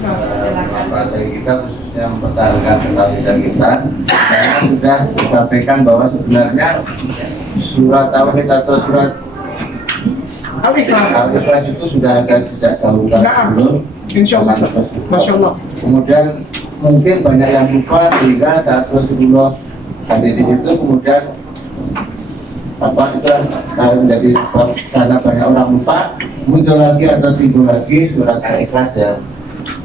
partai kita khususnya mempertahankan ketahuan kita, karena sudah disampaikan bahwa sebenarnya surat tauhid atau surat Al-Ikhlas itu sudah ada sejak dahulu sebelum. Insya Allah. Masya Allah. Kemudian mungkin banyak yang lupa sehingga saat Rasulullah hadis itu kemudian itu menjadi karena banyak orang lupa, muncul lagi atau timbul lagi surat Al-Ikhlas ya.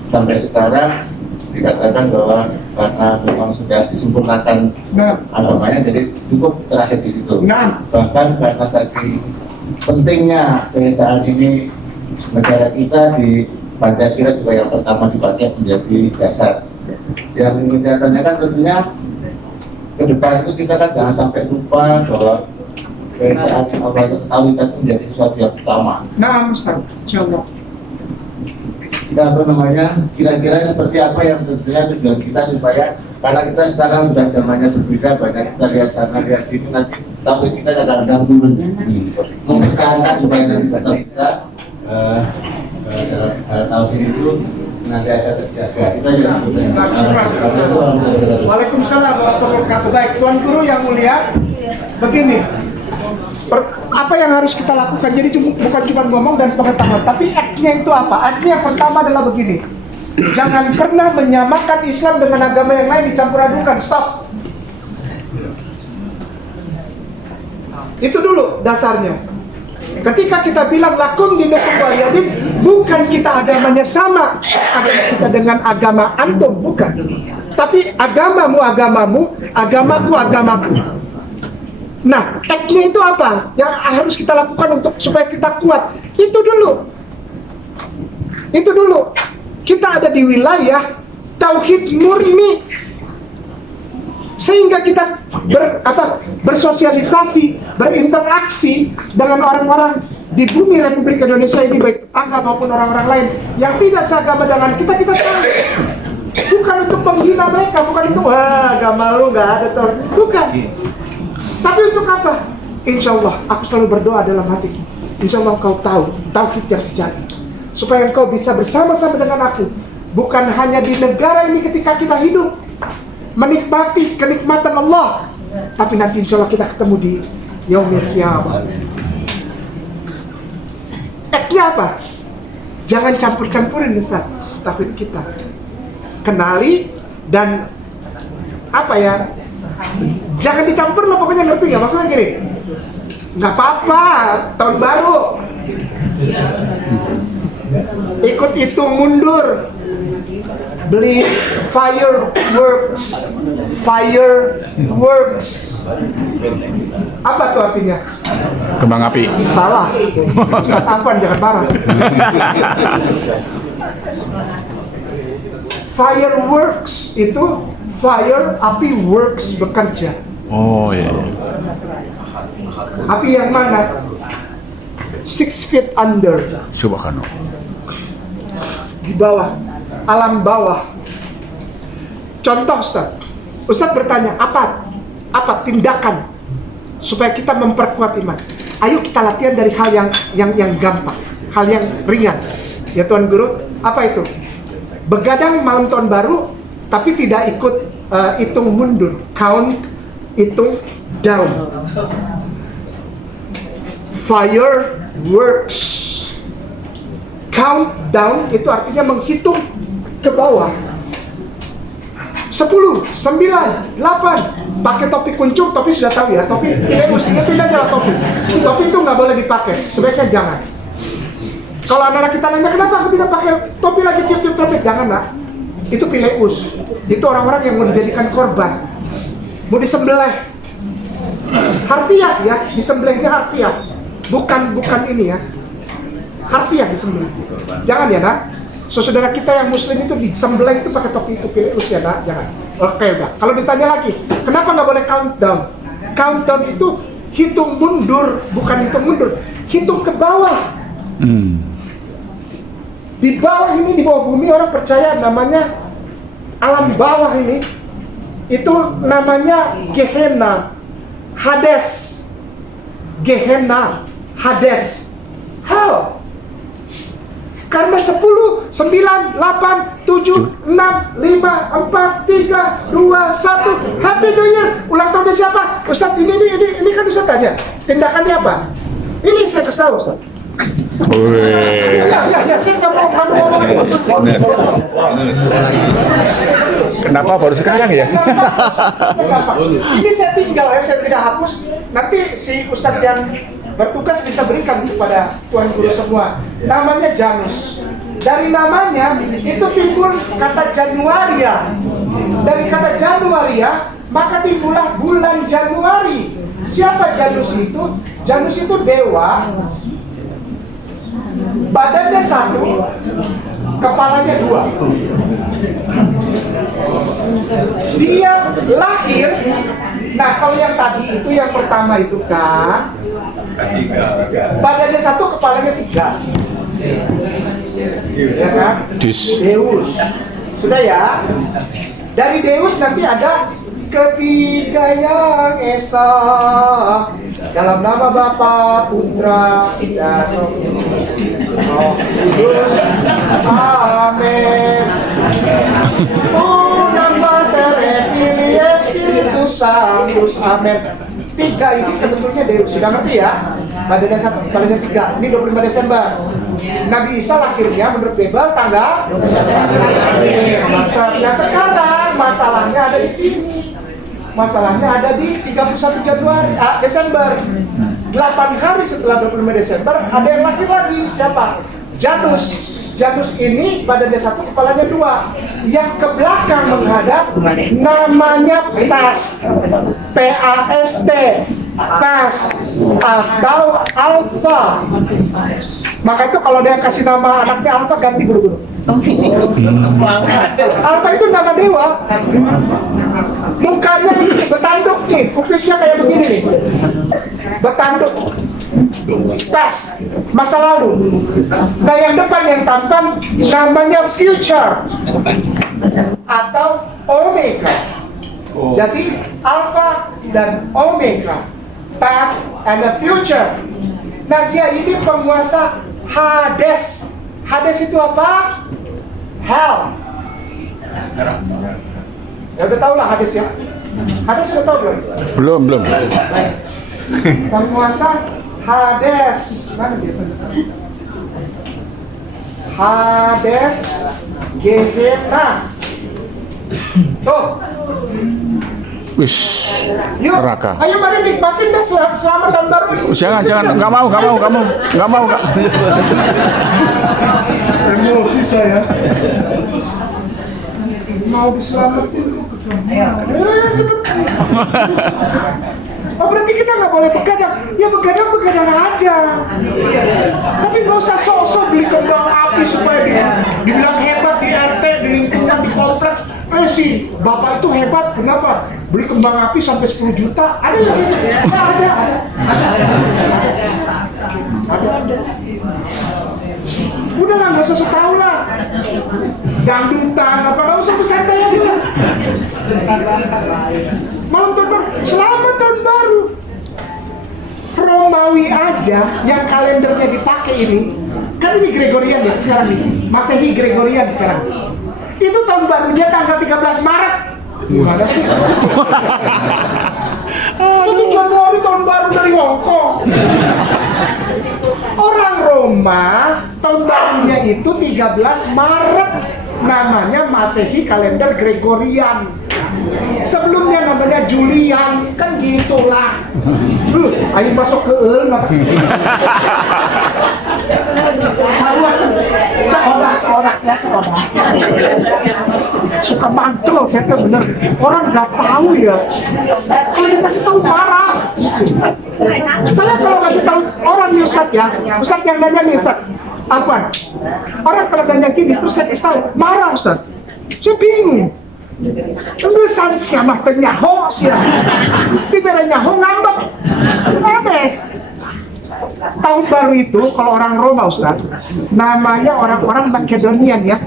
Sampai sekarang dikatakan bahwa karena memang sudah disempurnakan agamanya, jadi cukup terakhir di situ. Bahkan karena saking pentingnya saat ini negara kita di Pancasila juga yang pertama dipakai menjadi dasar. Yang ingin saya tanyakan tentunya ke depan itu kita kan jangan sampai lupa bahwa saat Allah itu menjadi sesuatu yang utama. Nah, Ustaz, insyaallah. Kira-kira seperti apa yang tentunya tujuan kita supaya, karena kita sekarang sudah zamannya berbeda, banyak kita lihat sana lihat sini, nanti tapi kita kadang-kadang turun mempertahankan supaya nanti kita dalam tahun sini itu nanti asal terjaga. Kita jangan Waalaikumsalam warahmatullahi wabarakatuh. Baik, Tuan Guru yang mulia, begini. Apa yang harus kita lakukan? Jadi bukan cuma ngomong dan pengetahuan, tapi act-nya itu apa? Act-nya yang pertama adalah begini. Jangan pernah menyamakan Islam dengan agama yang lain, dicampur adukan. Stop. Itu dulu dasarnya. Ketika kita bilang lakum dinukum waliyadin, bukan kita agamanya sama kita dengan agama antum, bukan. Tapi agamamu agamamu, agamaku agamaku. Nah, act-nya itu apa? Yang harus kita lakukan untuk supaya kita kuat. Itu dulu. Itu dulu. Kita ada di wilayah tauhid murni. Sehingga kita bersosialisasi, berinteraksi dengan orang-orang di bumi Republik Indonesia ini, baik tetangga maupun orang-orang lain yang tidak seagama dengan kita tahu. Bukan untuk menghina mereka, bukan untuk agama lu nggak ada tuh, bukan. Tapi untuk apa? Insya Allah, aku selalu berdoa dalam hatiku. Insya Allah engkau tahu tauhid yang sejati, supaya engkau bisa bersama-sama dengan aku, bukan hanya di negara ini ketika kita hidup menikmati kenikmatan Allah, tapi nanti insya Allah kita ketemu di yaumil qiyamah. Act-nya apa? Jangan campur-campurin Ustaz tauhid kita. Kenali dan jangan dicampur lah pokoknya, ngerti nggak? Maksudnya gini, nggak apa-apa, tahun baru ikut itu mundur, beli fireworks. Apa tuh artinya? Kembang api. Salah. Ustaz Afwan jangan marah. Fireworks itu fire, api, works, bekerja. Oh iya. Api yang mana? 6 feet under. Subhanallah. Di bawah, alam bawah. Contoh Ustaz bertanya, apa tindakan supaya kita memperkuat iman? Ayo kita latihan dari hal yang gampang, hal yang ringan. Ya Tuan Guru, apa itu? Begadang malam tahun baru, tapi tidak ikut hitung mundur, hitung down. Fireworks. Count down itu artinya menghitung ke bawah. 10, 9, 8. Pakai topi kuncung, topi sudah tahu ya, topi Pileus, ingetin aja lah topi. Topi itu nggak boleh dipakai, sebaiknya jangan. Kalau anak-anak kita nanya, kenapa aku tidak pakai topi lagi tiup-tiup trompet? Jangan lah. Itu Pileus. Itu orang-orang yang mau dijadikan korban, mau disembelih. Harfiah ya, disembelihnya harfiah. Bukan ini ya. Harfiah disembelih. Jangan ya nak. Saudara kita yang muslim itu disembelih itu pakai topi itu Pileus ya nak. Jangan. Oke udah. Kalau ditanya lagi, kenapa nggak boleh countdown? Countdown itu hitung mundur, bukan hitung mundur. Hitung ke bawah. Di bawah ini, di bawah bumi orang percaya namanya alam bawah ini, itu namanya Gehenna, Hades. Gehenna, Hades, Hell. Karena 10, 9, 8, 7, 6, 5, 4, 3, 2, 1. Happy New Year. Ulang tahunnya siapa? Ustadz, ini kan Ustadz tanya. Tindakannya apa? Ini saya kasih tahu, Ustadz. Wih. Ya, saya nggak mau kamu ngomong. Kenapa baru sekarang ya? Ini saya tinggal ya, saya tidak hapus. Nanti si Ustadz yang bertugas bisa berikan kepada Tuan Guru semua. Namanya Janus. Dari namanya itu timbul kata Januaria. Dari kata Januaria maka timbullah bulan Januari. Siapa Janus itu? Janus itu dewa. Badannya 1, kepalanya 2. Dia lahir. Nah, kalau yang tadi itu yang pertama itu kan badannya 1, kepalanya 3. Ya kan? Deus. Sudah ya? Dari Deus nanti ada ketiga yang esa dalam nama Bapa, Putra, dan Roh Kudus. Amin. Unam Mater et Filii et Spiritus Sanctus. Amin. 3 ini sebetulnya Deus. Sudah ngerti ya? Badannya 1, kepalanya 3. Ini 25 Desember. Nabi Isa lahirnya menurut Bible tanggal 21. Nah sekarang masalahnya ada di sini. Masalahnya ada di 31 Desember. 8 hari setelah 25 Desember ada yang lahir lagi. Siapa? Janus. Janus ini badannya 1, kepalanya 2. Yang ke belakang menghadap namanya Past. P-A-S-T. Past atau Alpha. Maka itu kalau dia kasih nama anaknya Alpha, ganti buru-buru. Alpha itu nama dewa. Mukanya bertanduk nih, kupingnya kayak begini nih. Bertanduk. Past, masa lalu. Nah yang depan yang tampan namanya future atau omega. Jadi alpha dan omega, past and the future. Nah dia ini penguasa Hades. Hades itu apa? Hell. Ya udah tau lah Hades ya. Hades udah tau belum? Belum. Penguasa Hades. Mana dia? Hades, Gehenna. Tuh. Wis. Yuk, Neraka. ayo mari nikmatin dah selamat tahun baru. Jangan, nggak mau. Emosi saya. Mau diselamatin. Oh berarti kita nggak boleh begadang. Ya begadang aja. Tapi nggak usah sok-sok beli kembang api supaya dibilang hebat di RT, di lingkungan, di komplek. Sih, bapak itu hebat. Kenapa? Beli kembang api sampai 10 juta. Ada yang ada. Udah lah, nggak usah sok tahu lah. Dangdutan apa, nggak usah bersantai aja lah. Malam tahun baru, selamat tahun baru. Romawi aja yang kalendernya dipakai ini, kan ini Gregorian ya sekarang nih, Masehi Gregorian sekarang. Itu tahun barunya tanggal 13 Maret. Gimana sih? 1 Januari tahun baru dari Hong Kong. Orang Roma tahun barunya itu 13 Maret. Namanya Masehi kalender Gregorian. Sebelumnya namanya Julian, kan gitulah. Ayo masuk ke orang suka mantel, saya kan bener. Orang nggak tahu ya. Kalau dikasih tahu marah. Saya kalau kasih tahu orang nih Ustadz ya, Ustadz yang nanya nih Ustadz, Afwan. Orang kalau nanya gini terus saya kasih tahu marah Ustadz. Saya bingung. Tulisan siapa penyaho siapa? Tiba-tiba nyaho ngambek. Aneh. Tahun baru itu kalau orang Roma Ustaz, namanya orang-orang Makedonian ya,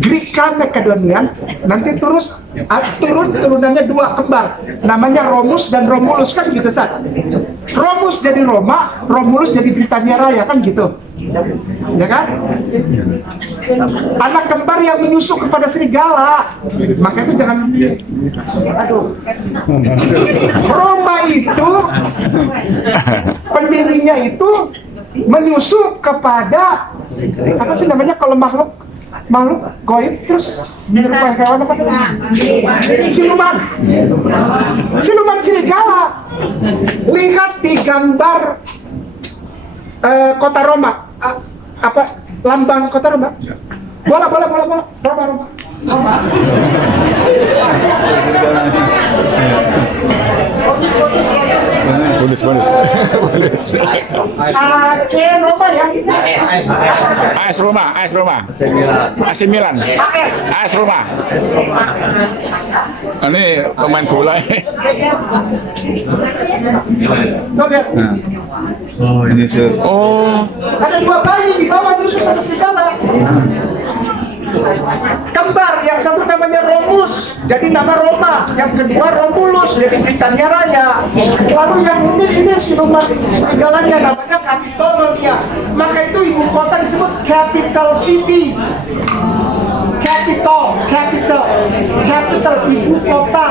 Greka Makedonian. Nanti turunannya 2 kembar, namanya Romus dan Romulus, kan gitu Ustaz. Romus jadi Roma, Romulus jadi Britania Raya, kan gitu. Ya kan? Anak kembar yang menyusu kepada serigala. Maka itu jangan. Aduh. Roma itu pendirinya itu menyusu kepada apa sih namanya kalau makhluk goib terus menyerupai hewan apa? Siluman serigala. Lihat di gambar kota Roma. Apa lambang kota Roma? Bola. Roma. Bonus. AC Roma ya. AS Roma. AC Milan. AS Roma. Ini pemain bola. Tuh, lihat. Oh, ini sih. Oh, Ada dua bayi di bawah nyusu sama serigala. Kembar, yang satu namanya Romulus, jadi nama Roma. Yang kedua Romulus, jadi Britania Raya. Lalu yang ini siluman serigalanya namanya Capitolonia. Maka itu ibu kota disebut Capital City. Capital ibu kota.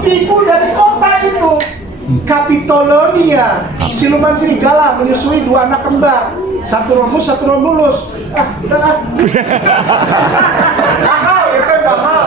Ibu dari kota itu Capitolonia. Siluman serigala menyusui dua anak kembar. Satu Romus, satu Romulus. Udah. Mahal, itu mahal.